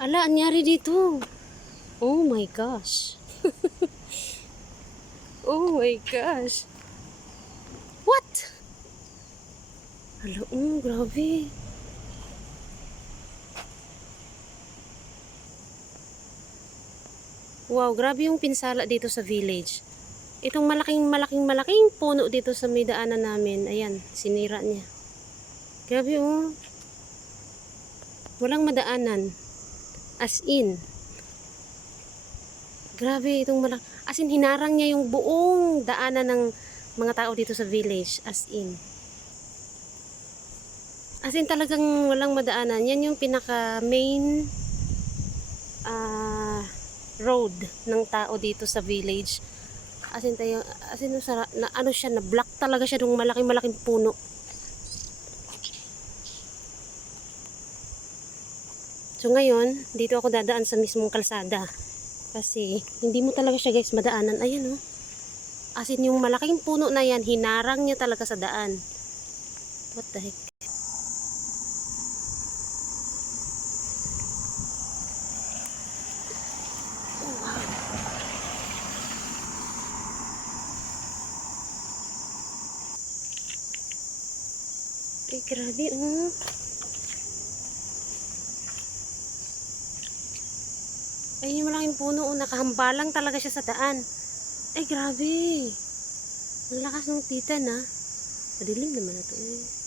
Ala, anyari dito? Oh my gosh. oh my gosh. What? Ala, oh, grabe. Wow, grabe yung pinsala dito sa village. Itong malaking malaking malaking puno dito sa may daanan namin. Ayan, sinira niya. Grabe oh. Walang madaanan. As in. Grabe itong malak... As in, hinarang niya yung buong daanan ng mga tao dito sa village. As in. As in, talagang walang madaanan. Yan yung pinaka main ah road ng tao dito sa village. As in, tayo, as in, na, ano siya, na block talaga siya ng malaking malaking puno. So ngayon, dito ako dadaan sa mismong kalsada. Kasi hindi mo talaga siya guys madaanan. Ayan oh. As in yung malaking puno na yan, hinarang niya talaga sa daan. What the heck? Ay, grabe oh. Ayun yung malaking puno, oh, nakahambalang talaga siya sa daan. Ay, grabe. Ang lakas ng titan, ha. Madilim naman na to, eh.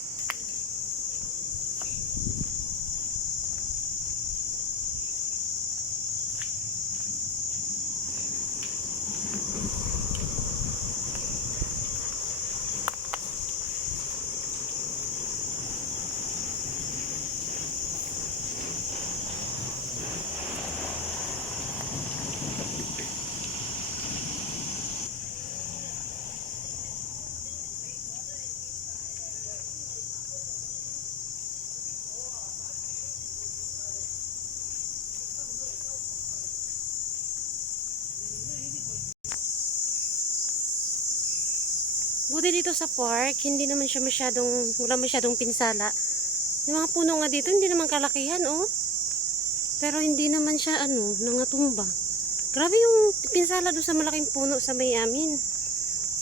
Buti dito sa park, hindi naman siya masyadong, wala masyadong pinsala. Yung mga puno nga dito, hindi naman kalakihan, oh. Pero hindi naman siya, ano, nangatumba. Grabe yung pinsala doon sa malaking puno sa may amin.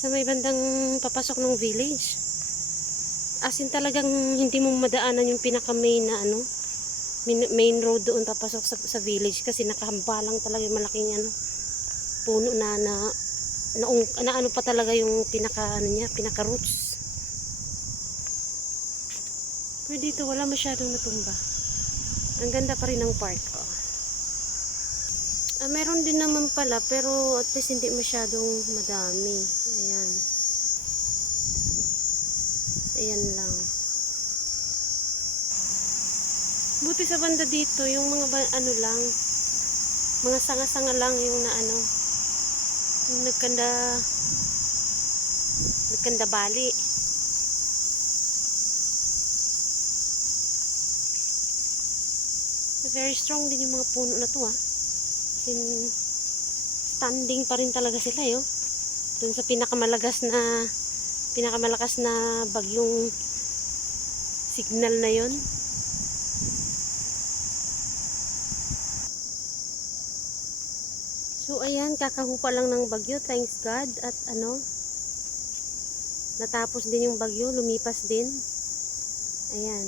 Sa may bandang papasok ng village. As in talagang hindi mo madaanan yung pinaka main na ano, main, main road doon papasok sa, sa village kasi nakahambalang talaga yung malaking ano, puno na na na, na ano pa talaga yung pinaka ano niya, pinaka roots. Pero dito wala masyadong natumba. Ang ganda pa rin ng park. Oh. Ah, meron din naman pala pero at least hindi masyadong madami. Ayan. Ayan lang. Buti sa banda dito, yung mga ano lang, mga sanga-sanga lang yung na ano, nagkanda nagkanda bali. Very strong din yung mga puno na to ah. Sin, standing pa rin talaga sila yo dun sa pinakamalagas na pinakamalakas na bagyong signal na yon So ayan, kakahupa lang ng bagyo, thanks God at ano natapos din yung bagyo, lumipas din. Ayan.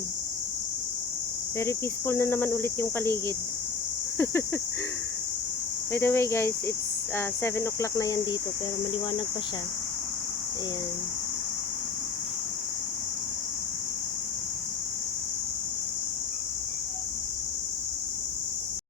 Very peaceful na naman ulit yung paligid. By the way guys, it's uh, 7 o'clock na yan dito pero maliwanag pa siya. Ayan.